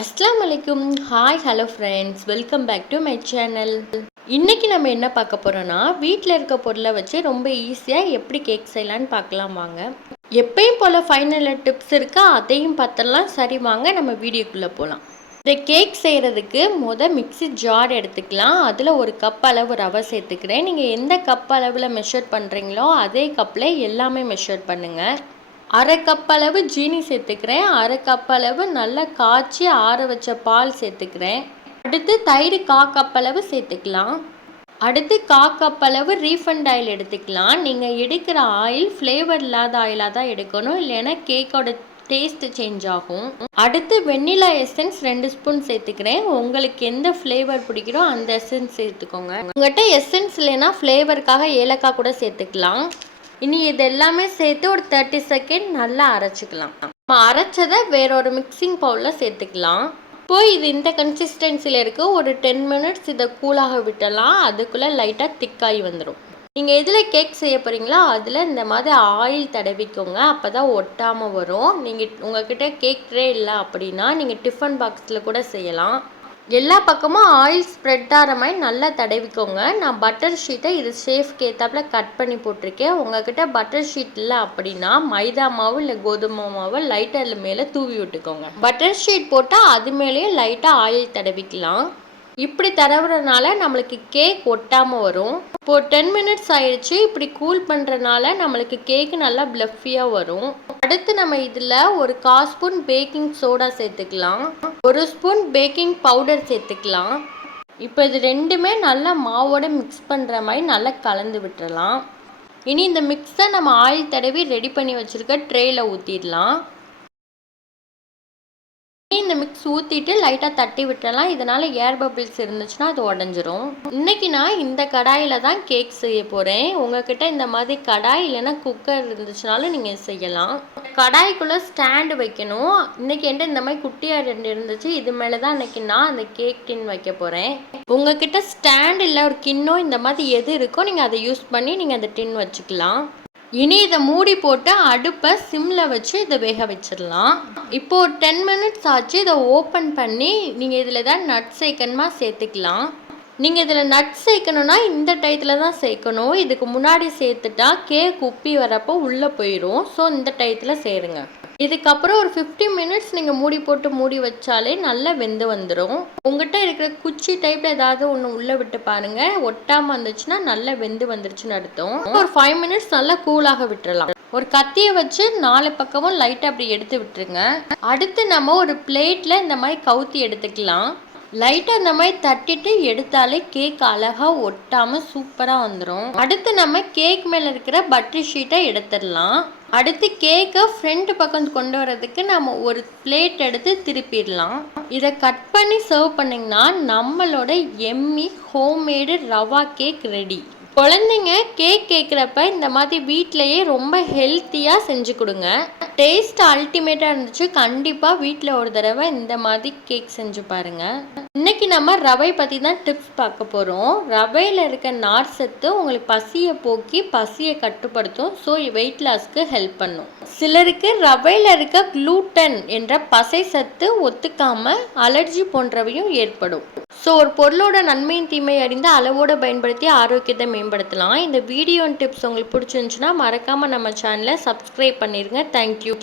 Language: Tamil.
அஸ்ஸலாமு அலைக்கும். Hi hello friends, welcome back to my channel. இன்றைக்கி நம்ம என்ன பார்க்க போகிறோன்னா, வீட்டில் இருக்க பொருளை வச்சு ரொம்ப ஈஸியாக எப்படி கேக் செய்யலான்னு பார்க்கலாம் வாங்க. எப்பயும் போல் ஃபைனல் டிப்ஸ் இருக்கா, அதையும் பார்த்துடலாம். சரி வாங்க நம்ம வீடியோக்குள்ளே போகலாம். இந்த கேக் செய்கிறதுக்கு மிக்ஸி ஜார் எடுத்துக்கலாம். அதில் ஒரு கப் அளவு ரவை சேர்த்துக்கிறேன். நீங்கள் எந்த கப் அளவில் மெஷர் பண்ணுறீங்களோ அதே கப்பில் எல்லாமே மெஷர் பண்ணுங்கள். அரை கப் அளவு ஜீனி சேர்த்துக்கிறேன். அரை கப் அளவு நல்லா காய்ச்சி ஆற வச்ச பால் சேர்த்துக்கிறேன். அடுத்து தயிர் 1/4 கப் அளவு சேர்த்துக்கலாம். அடுத்து 1/4 கப் அளவு ரீஃபண்ட் ஆயில் எடுத்துக்கலாம். நீங்கள் எடுக்கிற ஆயில் ஃப்ளேவர் இல்லாத ஆயிலாக தான் எடுக்கணும், இல்லைன்னா கேக்கோட டேஸ்ட் சேஞ்ச் ஆகும். அடுத்து வெண்ணிலா எசன்ஸ் 2 ஸ்பூன் சேர்த்துக்கிறேன். உங்களுக்கு எந்த ஃப்ளேவர் பிடிக்கிறோ அந்த எசன்ஸ் சேர்த்துக்கோங்க. உங்கள்கிட்ட எசன்ஸ் இல்லைன்னா ஃப்ளேவருக்காக ஏலக்காய் கூட சேர்த்துக்கலாம். இனி இது எல்லாமே சேர்த்து ஒரு 30 செகண்ட் நல்லா அரைச்சிக்கலாம். நம்ம அரைச்சதை வேறொரு மிக்சிங் பவுலில் சேர்த்துக்கலாம். இப்போது இது இந்த கன்சிஸ்டன்சியில் இருக்குது. ஒரு 10 மினிட்ஸ் இதை கூலாக விட்டலாம். அதுக்குள்ளே லைட்டாக திக்காகி வந்துடும். நீங்கள் எதில் கேக் செய்ய போகிறீங்களோ அதில் இந்த மாதிரி ஆயில் தடவிக்கோங்க. அப்போ தான் ஒட்டாமல் வரும். நீங்கள் உங்கள்கிட்ட கேக் ட்ரே இல்லை அப்படின்னா நீங்கள் டிஃபன் பாக்ஸில் கூட செய்யலாம். எல்லா பக்கமும் ஆயில் ஸ்ப்ரெட் ஆகிற மாதிரி நல்லா தடவிக்கோங்க. நான் பட்டர் ஷீட்டை இது ஷேஃப்க்கு ஏற்றாப்புல கட் பண்ணி போட்டிருக்கேன். உங்கள்கிட்ட பட்டர் ஷீட் இல்லை அப்படின்னா மைதா மாவு இல்லை கோதுமை மாவு லைட்டாக அதில் மேலே தூவி விட்டுக்கோங்க. பட்டர் ஷீட் போட்டால் அது மேலேயும் லைட்டாக ஆயில் தடவிக்கலாம். இப்படி தடவுறதுனால நம்மளுக்கு கேக் ஒட்டாமல் வரும். இப்போது 10 மினிட்ஸ் ஆயிடுச்சு. இப்படி கூல் பண்ணுறதுனால நம்மளுக்கு கேக்கு நல்லா ப்ளஃபியாக வரும். அடுத்து நம்ம இதில் ஒரு 1/4 ஸ்பூன் பேக்கிங் சோடா சேர்த்துக்கலாம். 1 ஸ்பூன் பேக்கிங் பவுடர் சேர்த்துக்கலாம். இப்போ இது ரெண்டுமே நல்லா மாவோட மிக்ஸ் பண்ணுற மாதிரி நல்லா கலந்து விட்டுறலாம். இனி இந்த மிக்ஸை நம்ம ஆயில் தடவி ரெடி பண்ணி வச்சுருக்க ட்ரேயில் ஊற்றிடலாம். இந்த மிக்ஸ் ஊற்றிட்டு லைட்டாக தட்டி விட்டுறலாம். இதனால் ஏர் பபிள்ஸ் இருந்துச்சுன்னா அது உடஞ்சிரும். இன்றைக்கி நான் இந்த கடாயில் தான் கேக் செய்ய போகிறேன். உங்கள்கிட்ட இந்த மாதிரி கடாய் இல்லைன்னா குக்கர் இருந்துச்சுனாலும் நீங்கள் செய்யலாம். கடாய்க்குள்ளே ஸ்டாண்டு வைக்கணும். இன்றைக்கி என்கிட்ட இந்த மாதிரி குட்டியாக 2 இருந்துச்சு. இது மேலே தான் இன்றைக்கி நான் அந்த கேக் டின் வைக்க போகிறேன். உங்கள்கிட்ட ஸ்டாண்ட் இல்லை ஒரு கிண்ணம் இந்த மாதிரி எது இருக்கோ நீங்கள் அதை யூஸ் பண்ணி நீங்கள் அந்த டின் வச்சுக்கலாம். இனி இதை மூடி போட்டு அடுப்பை சிம்மில் வச்சு இதை வேக வச்சிடலாம். இப்போது 10 மினிட்ஸ் ஆச்சு. இதை ஓப்பன் பண்ணி நீங்கள் இதில் தான் நட்ஸ் சேர்க்கணுமா சேர்த்துக்கலாம். நீங்கள் இதில் நட்ஸ் சேர்க்கணுன்னா இந்த டயத்தில் தான் சேர்க்கணும். இதுக்கு முன்னாடி சேர்த்துட்டா கேக் உப்பி வரப்போ உள்ளே போயிடும். ஸோ இந்த டயத்தில் சேருங்க. இதுக்கப்புறம் ஒரு 50 மினிட்ஸ் நீங்கள் மூடி போட்டு மூடி வச்சாலே நல்லா வெந்து வந்துடும். உங்கள்கிட்ட இருக்கிற குச்சி டைப்பில் ஏதாவது ஒன்று உள்ளே விட்டு பாருங்கள். ஒட்டாமல் வந்துச்சுன்னா நல்லா வெந்து வந்துருச்சுன்னு அர்த்தம். ஒரு 5 மினிட்ஸ் நல்லா கூலாக விட்டுறலாம். ஒரு கத்தியை வச்சு 4 பக்கமும் லைட்டாக அப்படி எடுத்து விட்டுருங்க. அடுத்து நம்ம ஒரு பிளேட்டில் இந்த மாதிரி கவுத்தி எடுத்துக்கலாம். லைட்டாக இந்த மாதிரி தட்டிட்டு எடுத்தாலே கேக் அழகாக ஒட்டாமல் சூப்பராக வந்துடும். அடுத்து நம்ம கேக் மேலே இருக்கிற பட்டர் ஷீட்டை எடுத்துடலாம். அடுத்து கேக்கை ஃப்ரண்ட் பக்கம் கொண்டு வரதுக்கு நம்ம ஒரு பிளேட் எடுத்து திருப்பிடலாம். இதை கட் பண்ணி சர்வ் பண்ணிங்கன்னா நம்மளோட yummy homemade rava cake ready. குழந்தைங்க கேக் கேட்குறப்ப இந்த மாதிரி வீட்டிலையே ரொம்ப ஹெல்த்தியாக செஞ்சு கொடுங்க. டேஸ்ட் அல்டிமேட்டாக இருந்துச்சு. கண்டிப்பாக வீட்டில் ஒரு தடவை இந்த மாதிரி கேக் செஞ்சு பாருங்கள். இன்றைக்கி நம்ம ரவை பற்றி தான் டிப்ஸ் பார்க்க போகிறோம். ரவையில் இருக்க நார் சத்து உங்களுக்கு பசியை போக்கி பசியை கட்டுப்படுத்தும். ஸோ வெயிட் லாஸ்க்கு ஹெல்ப் பண்ணும். சிலருக்கு ரவையில் இருக்க குளூட்டன் என்ற பசை சத்து ஒத்துக்காமல் அலர்ஜி போன்றவையும் ஏற்படும். ஸோ ஒரு பொருளோட நன்மையின் தீமை அறிந்து அளவோடு பயன்படுத்தி ஆரோக்கியத்தை மேம்படுத்தலாம். இந்த வீடியோ டிப்ஸ் உங்களுக்கு பிடிச்சிருந்துச்சுன்னா மறக்காமல் நம்ம சேனலை சப்ஸ்கிரைப் பண்ணிடுங்க. தேங்க்யூ.